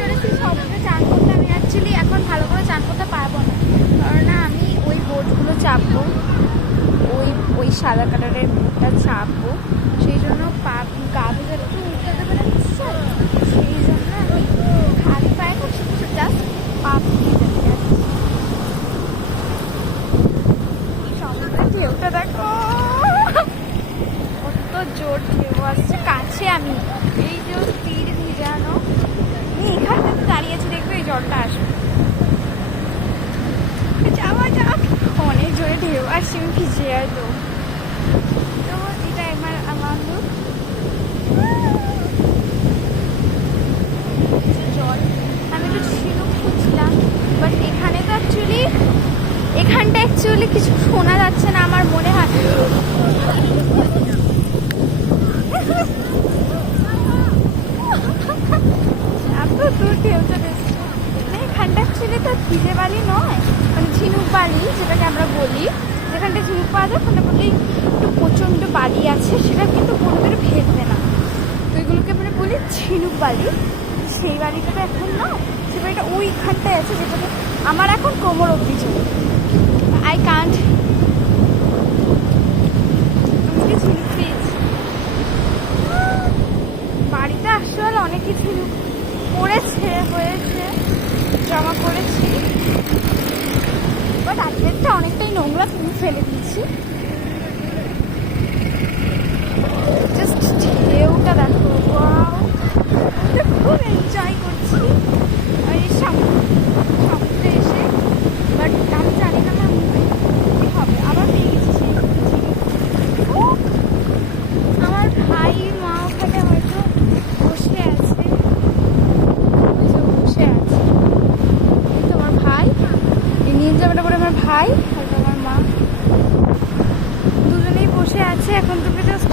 চলেছি সমুদ্রে চান করতে। আমি অ্যাকচুয়ালি এখন ভালো করে চান করতে পারবো না, কারণ আমি ওই বোটগুলো চাপবো, ওই সাদা কালারের বোটটা চাপবো, সেই জন্য গা ভেজাটা তো উঠতে দেবে না নিশ্চয়। সেই জন্য আমি খালি পায়ে করছি, জাস্ট পা দিয়ে যাচ্ছি। সমুদ্রের ঢেউটা দেখো, কত জোর ঢেউ আসছে। কাছে আমি এই যে তীর ভিজানো, আমি এখানটাতে দাঁড়িয়ে আছি, দেখবে এই জলটা আসবে। যাওয়া যাক, অনেক জোরে ঢেউ আসছে, আমি ভিজে হয়তো। তো এটা একবার আমার জল, আমি একটু ঝিনুক খুঁজছিলাম, বাট এখানটা অ্যাকচুয়ালি কিছু শোনা যাচ্ছে না আমার মনে হয়। এত দূর ঢেউটা দেখছি, এখানটা অ্যাকচুয়ালি তো ভিজে বালি নয়, মানে ঝিনুক বালি যেটাকে আমরা বলি, যেখানটা ঝিনুক পাওয়া যায় ওখানটা বলি একটু প্রচণ্ড বালি আছে, সেটা কিন্তু কোনোদিনও ভেজবে না। তো এগুলোকে আমরা বলি ঝিনুক বালি। সেই বালিটা তো এখন না, সেই বালিটা ওইখানটায় আছে, যেটাতে আমার এখন কোমর অব্দি ছিল। আই কান্ট, আমি ঝিনুক পেয়েছি। বাড়িতে আসলে অনেক কিছু হয়েছে, জমা করেছি, বাট আজকেরটা অনেকটাই নোংরা, তুমি ফেলে দিচ্ছি। জাস্ট ঢেউটা দেখো, ওয়াও, খুব এনজয় করছি এই সমুদ্রে এসে। বাট আমি জানি না আমার কি হবে, আবার পেয়ে গেছি। আমার ভাই মা ওখানে হয়তো বসে আছে, তোমার ভাই নীল জামাটা পরে, আমার ভাই আর আমার মা দুজনেই বসে আছে। এখন তুমি জাস্ট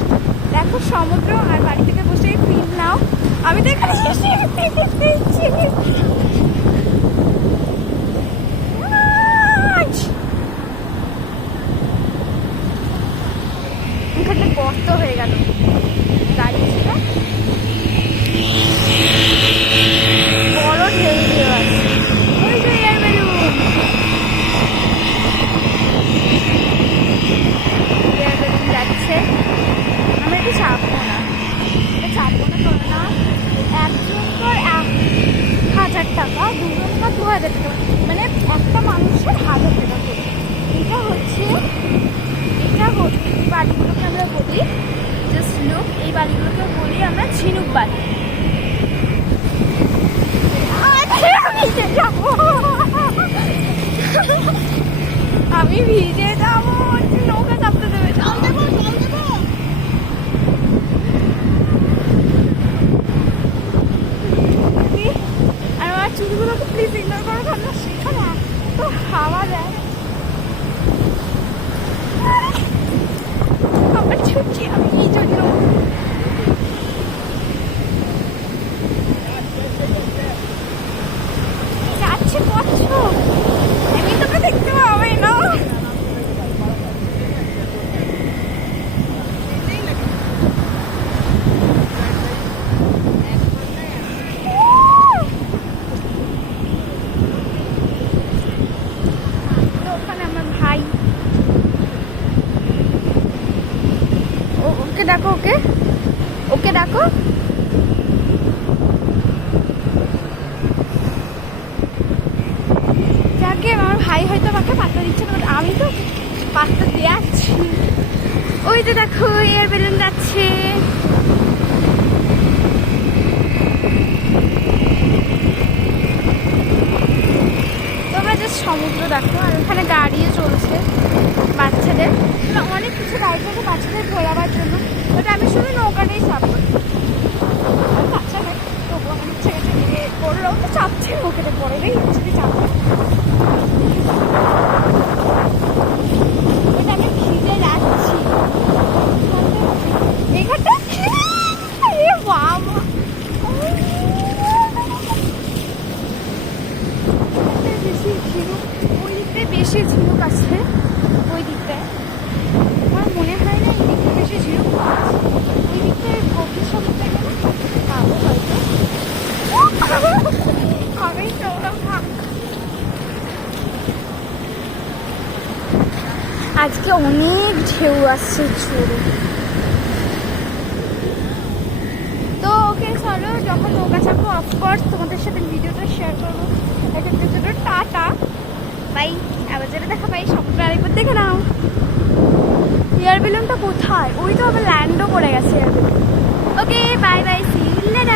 দেখো সমুদ্র, আর বাড়ি থেকে বসে ফিল নাও। আমি তো এখানে এসে এখানে গর্ত হয়ে গেল, গাড়ি ছিল, বড় ঢেউ আছে। ওই যে এয়ার বেলুন, যাচ্ছে। আমি একটু চাপবো না, করে না। একজন তো 1,000 টাকা, দুজন বা 2,000 টাকা, মানে একটা মানুষের 1,000 টাকা করে। এটা হচ্ছে এই বাড়িগুলোকে আমরা বলি, জাস্ট লুক, এই বাড়িগুলোকে বলি আমরা ঝিনুক বাড়ি। আমি ভিজে যাবো, নৌকা চাপতে দেবে, জল দেবো। আর আমার চুলগুলোকে প্লিজ ইগনোর করো, কারণ সেখানে এত হাওয়া দেয়। আমার ছুটি আমি এই জন্য যাচ্ছে করছো, আমি তোকে দেখতে পাবে না। ওখানে আমার ভাই, ওকে ডাকো, ওকে ডাকো। যাকে আমার ভাই হয়তো আমাকে পাত্তা দিচ্ছে না, আমি তো পাত্তা দিচ্ছি। ওই তো দেখো এয়ার বেলুন যাচ্ছে। তোমরা যে সমুদ্র দেখো, আর ওখানে গাড়িও চলছে বাচ্চাদের, অনেক কিছু গাড়ি চলছে বাচ্চাদের ঘোরাবার জন্য। ওটা আমি শুধু নৌকাটাই চাপবো, বাচ্চা নেই তবু আমার ইচ্ছে গেছে, বড়রাও তো চাপছে নৌকাতে, বড়রাই ইচ্ছে চাপবে। ওটা আমি ভিজে যাচ্ছি এইখানটা। বেশি ঝিনুক, ওই দিকটায় বেশি ঝিনুক আছে, ওই দিকটায় আমার মনে হয় না এই দিকটা বেশি ঝিনুক আছে। ওই দিকটায় গভীর সমুদ্রে গেলে পাবো হয়তো। দাও থাক। আজকে অনেক ঢেউ আসছে ছোড়ো। তো ওকে চলো, যখন নৌকা চাপবো অফকোর্স তোমাদের সাথে ভিডিওটা শেয়ার করবো। এক্ষেত্রে ছোটো টাটা বাই, আবার যেটা দেখা পাই সবটা আরেকবার দেখে নাও। এয়ার বেলুনটা কোথায়? ওই তো আবার ল্যান্ডও করে গেছে air balloon. Okay bye bye, see you letter.